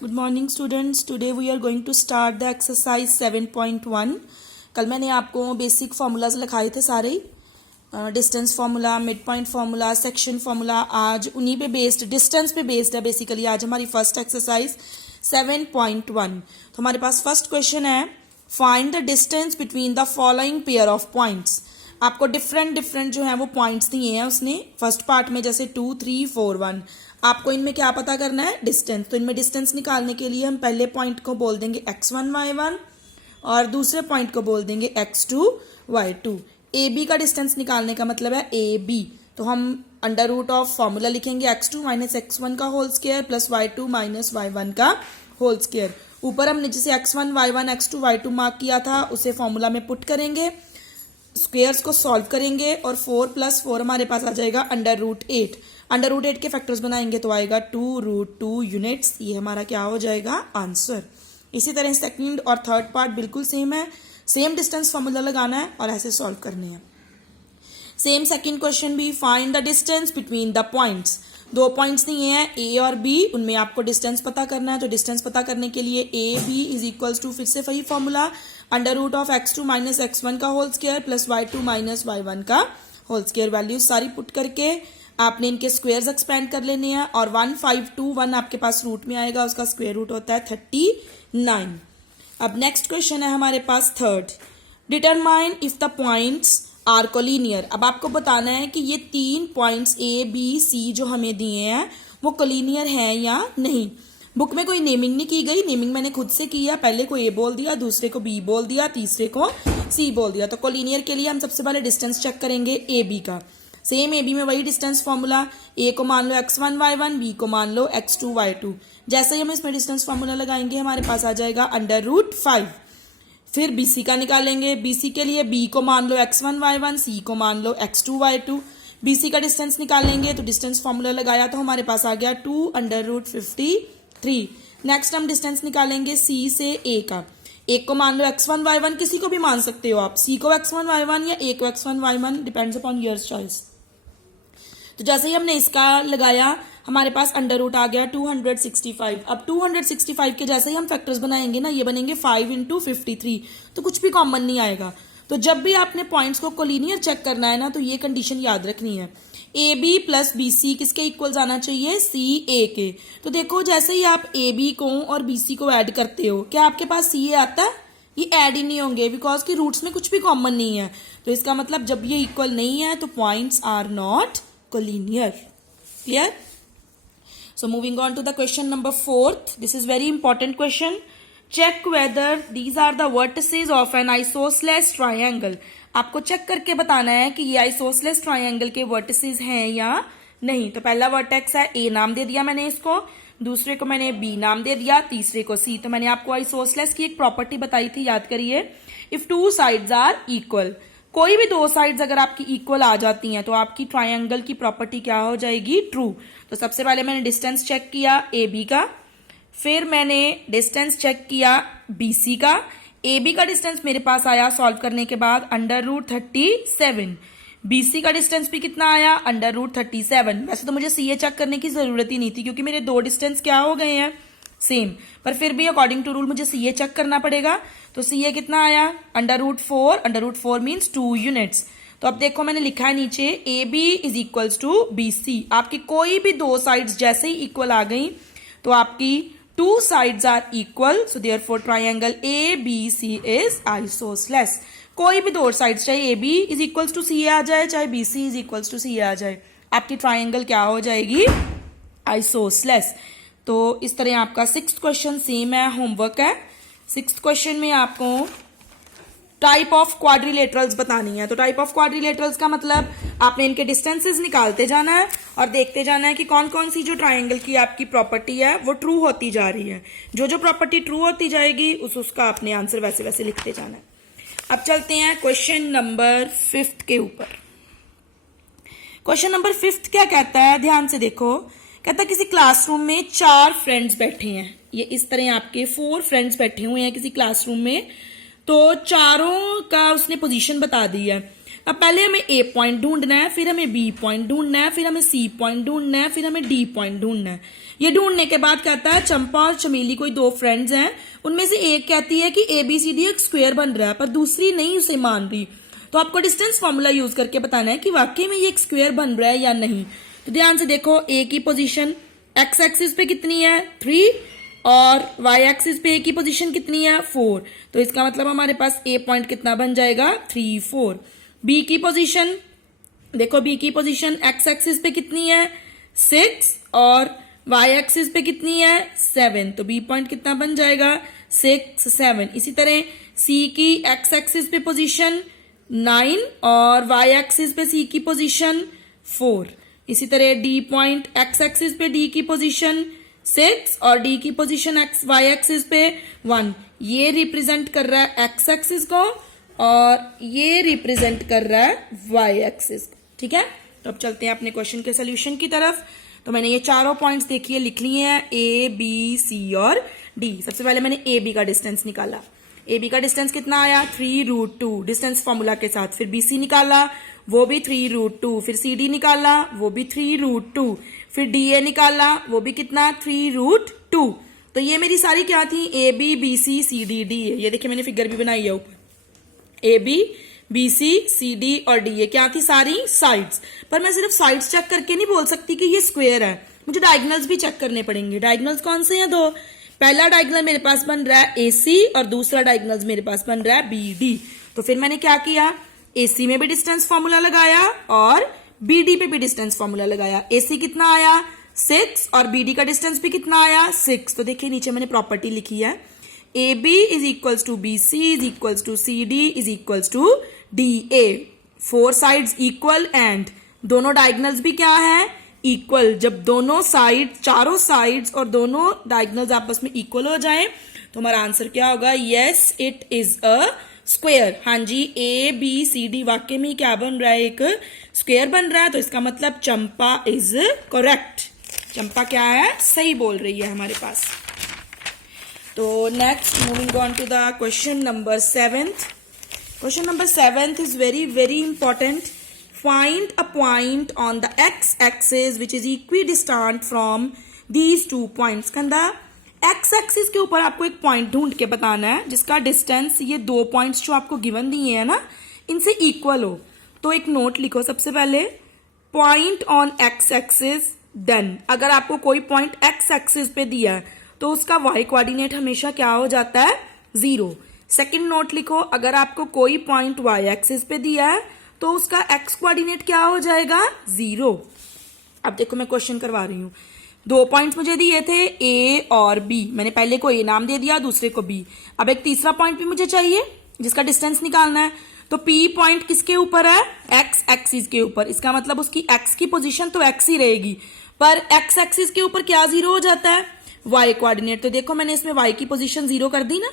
Good morning students. Today we are going to start the exercise 7.1. कल मैंने आपको basic formulas लिखाए थे सारे, distance formula, mid point formula, section formula. आज उन्हीं पे बेस्ड, डिस्टेंस पे बेस्ड है बेसिकली आज हमारी फर्स्ट एक्सरसाइज 7.1. तो हमारे पास फर्स्ट क्वेश्चन है, find the distance between the following pair of points. आपको डिफरेंट जो है वो पॉइंट्स दिए हैं उसने फर्स्ट पार्ट में, जैसे 2, 3, 4, 1. आपको इनमें क्या पता करना है, डिस्टेंस. तो इनमें डिस्टेंस निकालने के लिए हम पहले पॉइंट को बोल देंगे x1 y1 और दूसरे पॉइंट को बोल देंगे x2 y2. ए बी का डिस्टेंस निकालने का मतलब है ए बी. तो हम अंडर रूट ऑफ फॉर्मूला लिखेंगे x2 माइनस x1 का whole square plus y2 minus y1 का होल स्क्वायर. ऊपर हमने जिसे x1 y1 x2 y2 mark किया था उसे फॉर्मूला में पुट करेंगे, स्क्वेयर्स को सॉल्व करेंगे और 4 + 4 हमारे पास आ जाएगा अंडर रूट 8. अंडर रूट 8 के फैक्टर्स बनाएंगे तो आएगा 2√2 यूनिट्स. ये हमारा क्या हो जाएगा, आंसर. इसी तरह सेकंड और थर्ड पार्ट बिल्कुल सेम है, सेम डिस्टेंस फॉर्मूला लगाना है और ऐसे सॉल्व करने हैं. सेम सेकंड क्वेश्चन भी, find the distance between the points. दो पॉइंट्स दिए हैं ए और बी, उनमें आपको डिस्टेंस पता करना है. तो डिस्टेंस पता करने के लिए A B is equals to, फिर से वही formula, under root of x2 minus x1 का whole square plus y2 minus y1 का होल स्क्वायर. वैल्यूज सारी पुट करके आपने इनके स्क्वायर्स एक्सपेंड कर लेने हैं और 1521 आपके पास रूट में आएगा, उसका स्क्वायर रूट होता है 39. अब नेक्स्ट क्वेश्चन है हमारे पास third, determine if the points are collinear. अब आपको बताना है कि ये तीन पॉइंट्स ए बी सी जो हमें दिए हैं वो कोलिनियर हैं या नहीं. बुक में कोई नेमिंग नहीं की गई, नेमिंग मैंने खुद से किया. पहले को ए बोल दिया, दूसरे को बी बोल दिया, तीसरे को सी बोल दिया. तो कोलिनियर के लिए हम सबसे पहले डिस्टेंस चेक करेंगे ए बी का. सेम ए बी में वही डिस्टेंस फॉर्मूला, ए को मान लो x1 y1, बी को मान लो x2 y2. जैसे ही हम इसमें डिस्टेंस फॉर्मूला लगाएंगे हमारे पास आ जाएगा अंडर रूट 5. फिर BC का निकालेंगे. BC के लिए B को मान लो x1 y1, C को मान लो x2 y2. BC का डिस्टेंस निकालेंगे तो डिस्टेंस फॉर्मूला लगाया तो हमारे पास आ गया 2√53. नेक्स्ट हम डिस्टेंस निकालेंगे C से A का. एक को मान लो x1 y1, किसी को भी मान सकते हो आप, C को x1 y1 या A को x1 y1, depends upon your choice. तो जैसे ही हमने इसका लगाया हमारे पास अंडर रूट आ गया 265. अब 265 के जैसे ही हम फैक्टर्स बनाएंगे ना, ये बनेंगे 5 × 53. तो कुछ भी कॉमन नहीं आएगा. तो जब भी आपने पॉइंट्स को कोलिनियर चेक करना है ना, तो ये कंडीशन याद रखनी है, A B plus B C किसके इक्वल्स आना चाहिए, सी ए के. तो देखो जैसे ही आप ए बी को और बी सी को ऐड करते हो, क्या आपके पास सी ए आता है, ये ऐड ही नहीं होंगे बिकॉज की रूट्स में कुछ भी कॉमन नहीं है. तो इसका मतलब जब ये इक्वल नहीं है तो points are not collinear. Clear? So moving on to the question number 4th. This is very important question. Check whether these are the vertices of an isosceles triangle. आपको चेक करके बताना है कि ये isosceles triangle के vertices हैं या नहीं. तो पहला वर्टेक्स है A, नाम दे दिया मैंने इसको, दूसरे को मैंने B नाम दे दिया, तीसरे को C. तो मैंने आपको isosceles की एक प्रॉपर्टी बताई थी, याद करिए, if two sides are equal. कोई भी दो साइड्स अगर आपकी इक्वल आ जाती हैं तो आपकी ट्रायंगल की प्रॉपर्टी क्या हो जाएगी, ट्रू. तो सबसे पहले मैंने डिस्टेंस चेक किया ए बी का, फिर मैंने डिस्टेंस चेक किया बी सी का. ए बी का डिस्टेंस मेरे पास आया सॉल्व करने के बाद अंडर रूट 37. बी सी का डिस्टेंस भी कितना आया, अंडर रूट 37. वैसे तो मुझे सी ए चेक करने की जरूरत ही नहीं थी क्योंकि मेरे दो डिस्टेंस क्या हो गए हैं, सेम. पर फिर भी अकॉर्डिंग टू रूल मुझे सी ए चेक करना पड़ेगा. तो सी ए कितना आया, under root 4. Under root 4 means 2 units. तो अब देखो मैंने लिखा है नीचे A B is equals to B C. आपकी कोई भी दो साइड्स जैसे ही इक्वल आ गई तो आपकी two sides are equal. So therefore triangle A B C is isosceles. कोई भी दो साइड्स, चाहे A B is equals to C A आ जाए, चाहे B C is equals to C A आ जाए, आपकी ट्रायंगल क्या हो जाएगी, आइसोसेलेस. तो इस तरह आपका 6th क्वेश्चन सेम है, होमवर्क है. 6th क्वेश्चन में आपको टाइप ऑफ क्वाड्रिलेटरल्स बतानी है. तो टाइप ऑफ क्वाड्रिलेटरल्स का मतलब आपने इनके डिस्टेंसेस निकालते जाना है और देखते जाना है कि कौन कौन सी जो ट्रायंगल की आपकी प्रॉपर्टी है वो ट्रू होती जा रही है. जो जो प्रॉपर्टी ट्रू होती जाएगी उसका आपने आंसर वैसे वैसे लिखते जाना है. अब चलते हैं क्वेश्चन नंबर 5 के ऊपर. क्वेश्चन नंबर 5 क्या कहता है, ध्यान से देखो. कहता है किसी क्लासरूम में 4 फ्रेंड्स बैठे हैं. ये इस तरह आपके 4 फ्रेंड्स बैठे हुए हैं किसी क्लासरूम में. तो चारों का उसने पोजीशन बता दी है. अब पहले हमें ए पॉइंट ढूंढना है, फिर हमें बी पॉइंट ढूंढना है, फिर हमें सी पॉइंट ढूंढना है, फिर हमें डी पॉइंट ढूंढना है. ये ढूंढने के बाद कहता है चंपा और चमेली कोई दो फ्रेंड्स हैं, उनमें से एक कहती है कि ABCD एक स्क्वायर बन रहा है, पर दूसरी नहीं उसे मान रही। तो आपको डिस्टेंस फॉर्मूला यूज करके बताना है कि वाकई में ये एक स्क्वायर बन रहा है या नहीं। तो ध्यान से देखो, ए की पोजीशन एक्स एक्सिस पे कितनी है 3 और वाई एक्सिस पे ए की पोजीशन कितनी है 4। तो इसका मतलब हमारे पास ए पॉइंट कितना बन जाएगा 3 4। बी की पोजीशन देखो, बी की पोजीशन एक्स एक्सिस पे कितनी है 6 और वाई एक्सिस पे कितनी है 7। तो बी पॉइंट कितना बन जाएगा 6 7। इसी तरह सी की एक्स एक्सिस पे पोजीशन 9 और वाई एक्सिस पे सी की पोजीशन 4। इसी तरह डी पॉइंट एक्स एक्सिस पे डी की पोजीशन 6 और डी की पोजीशन एक्स वाई एक्सिस पे 1। ये रिप्रेजेंट कर रहा है एक्स एक्सिस को और ये रिप्रेजेंट कर रहा है वाई एक्सिस को। ठीक है, तो अब चलते हैं अपने क्वेश्चन के सोल्यूशन की तरफ। तो मैंने ये चारों पॉइंट्स देखिए लिख लिए हैं, ए बी सी और डी। सबसे पहले मैंने ए बी का डिस्टेंस निकाला। ए बी का डिस्टेंस कितना आया 3√2 डिस्टेंस फॉर्मूला के साथ। फिर बी सी निकाला, वो भी 3√2। फिर सी डी निकाला, वो भी 3√2। फिर डी ए निकाला, वो भी कितना 3√2। तो ये मेरी सारी क्या थी A B B C C D D A. ये देखिए मैंने फिगर भी बनाई है ऊपर, A B B C C D और डी। ये क्या थी सारी साइड्स। पर मैं सिर्फ साइड्स चेक करके नहीं बोल सकती कि ये स्क्वायर है, मुझे डायगोनल्स भी चेक करने पड़ेंगे। डायगोनल्स कौन से हैं दो। पहला डायगोनल मेरे पास बन रहा है AC और दूसरा डायगोनल मेरे पास बन रहा है BD। तो फिर मैंने क्या किया, AC में भी डिस्टेंस फॉर्मूला लगाया और BD पे भी डिस्टेंस फॉर्मूला लगाया। AC कितना आया 6 और BD का डिस्टेंस भी कितना आया 6। तो देखिए नीचे मैंने प्रॉपर्टी लिखी है, AB is equals to BC is equals to CD is equals to DA। 4 sides equal and दोनों डायगोनल्स भी क्या है इक्वल। जब दोनों साइड चारों साइड्स और दोनों डायगोनल्स आपस में इक्वल हो जाएं तो हमारा आंसर क्या होगा, yes it is a square. हाँ जी, ए बी सी डी वाकई में क्या बन रहा है एक स्क्वायर बन रहा है। तो इसका मतलब चंपा इज करेक्ट। चंपा क्या है सही बोल रही है हमारे पास। तो next moving on to the question number 7th। Question number 7th is very very important. Find a point on the x-axis which is equidistant from these 2 points। कंदा x-axis के ऊपर आपको एक पॉइंट ढूंढ के बताना है जिसका डिस्टेंस ये 2 पॉइंट्स जो आपको गिवन दिए हैं ना इनसे इक्वल हो। तो एक नोट लिखो सबसे पहले, पॉइंट ऑन x-axis डन। अगर आपको कोई पॉइंट x-axis पे दिया है तो उसका y कोऑर्डिनेट हमेशा क्या हो जाता है 0। सेकेंड नोट लिखो, अगर आपको कोई पॉइंट y-axis पे दिया है तो उसका x कोऑर्डिनेट क्या हो जाएगा 0। अब देखो मैं क्वेश्चन करवा रही हूं। 2 पॉइंट्स मुझे दिए थे A और B, मैंने पहले को A नाम दे दिया, दूसरे को B। अब एक तीसरा पॉइंट भी मुझे चाहिए जिसका डिस्टेंस निकालना है। तो P पॉइंट किसके ऊपर है x एक्सिस के ऊपर। इसका मतलब उसकी x की पोजीशन तो x ही रहेगी, पर x एक्सिस के ऊपर क्या 0 हो जाता है y कोऑर्डिनेट। तो देखो मैंने इसमें y की पोजीशन 0 कर दी ना।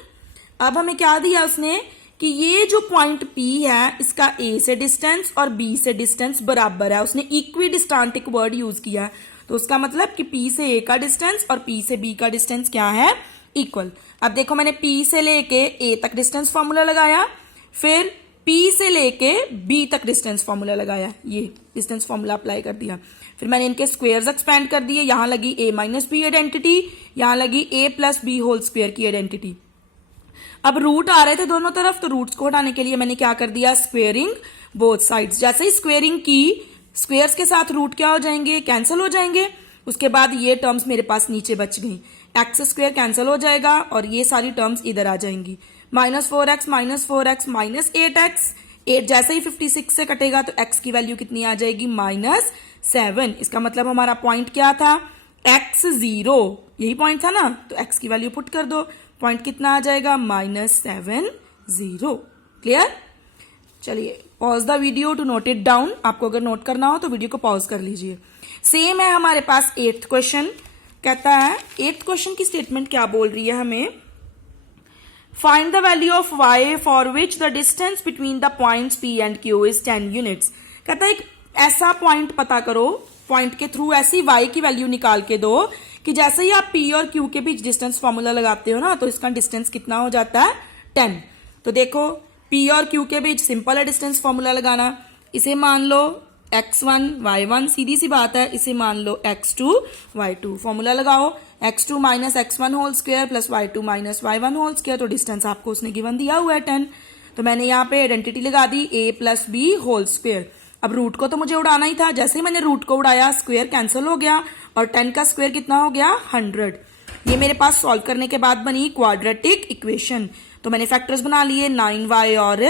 अब हमें क्या दिया उसने कि ये जो पॉइंट P है इसका A से डिस्टेंस और B से डिस्टेंस बराबर है। उसने इक्विडिस्टेंट एक वर्ड यूज किया, तो उसका मतलब कि P से A का डिस्टेंस और P से B का डिस्टेंस क्या है इक्वल। अब देखो मैंने P से लेके A तक डिस्टेंस फॉर्मूला लगाया, फिर P से लेके B तक डिस्टेंस फॉर्मूला लगाया, ये डिस्टेंस फॉर्मूला अप्लाई कर दिया। फिर मैंने इनके स्क्वायर्स एक्सपेंड कर दिए, यहां लगी A माइनस B आइडेंटिटी, यहां लगी A plus B whole square की आइडेंटिटी। अब रूट आ रहे थे दोनों तरफ, तो रूट्स को हटाने के लिए मैंने क्या कर दिया स्क्वेयरिंग बोथ साइड्स। जैसे ही स्क्वेयरिंग की, स्क्वेयर्स के साथ रूट क्या हो जाएंगे कैंसिल हो जाएंगे। उसके बाद ये टर्म्स मेरे पास नीचे बच गई, एक्स स्क्वेयर कैंसिल हो जाएगा और ये सारी टर्म्स इधर आ जाएंगी। -4x माइनस 8x, 8 जैसे ही 56 से कटेगा तो x की वैल्यू कितनी आ जाएगी -7। इसका मतलब हमारा पॉइंट क्या था x 0, यही पॉइंट था ना। तो x की वैल्यू पुट कर दो, पॉइंट कितना आ जाएगा -7 0। क्लियर। चलिए pause the video to note it down. आपको अगर नोट करना हो तो वीडियो को पॉज कर लीजिए। सेम है हमारे पास 8th क्वेश्चन। कहता है 8th क्वेश्चन की स्टेटमेंट क्या बोल रही है हमें, find the value of y for which the distance between the points P and Q is 10 units. कहता है एक ऐसा पॉइंट पता करो, पॉइंट के थ्रू ऐसी y की वैल्यू निकाल के दो कि जैसे ही आप P और Q के बीच डिस्टेंस फॉर्मूला लगाते हो ना तो इसका डिस्टेंस कितना हो जाता है 10। तो देखो P और Q के बीच सिंपल है डिस्टेंस फॉर्मूला लगाना। इसे मान लो x1 y1, सीधी सी बात है, इसे मान लो x2 y2। फॉर्मूला लगाओ, x2 minus x1 whole square plus y2 minus y1 whole square. तो डिस्टेंस आपको उसने गिवन दिया हुआ है 10, तो मैंने यहाँ पे आइडेंटिटी लगा दी a plus B whole square. अब रूट को तो मुझे उड़ाना ही था, जैसे ही मैंने रूट को उड़ाया स्क्वायर कैंसिल हो गया और 10 का स्क्वायर कितना हो गया 100। ये मेरे पास सॉल्व करने के बाद बनी क्वाड्रेटिक इक्वेशन। तो मैंने फैक्टर्स बना लिए 9y और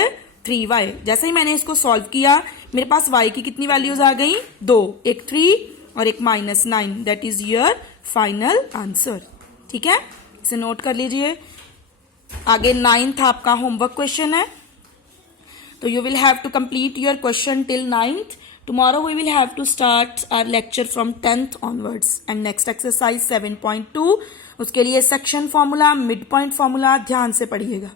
3y। जैसे ही मैंने इसको सॉल्व किया मेरे पास y की कितनी वैल्यूज आ गई, 2, एक 3 और एक -9। That is your final answer. ठीक है, इसे नोट कर लीजिए। आगे 9th आपका होमवर्क क्वेश्चन है, तो you will have to complete your question till 9th. Tomorrow we will have to start our lecture from 10th onwards. And next exercise 7.2, उसके लिए section formula, mid point formula ध्यान से पढ़िएगा।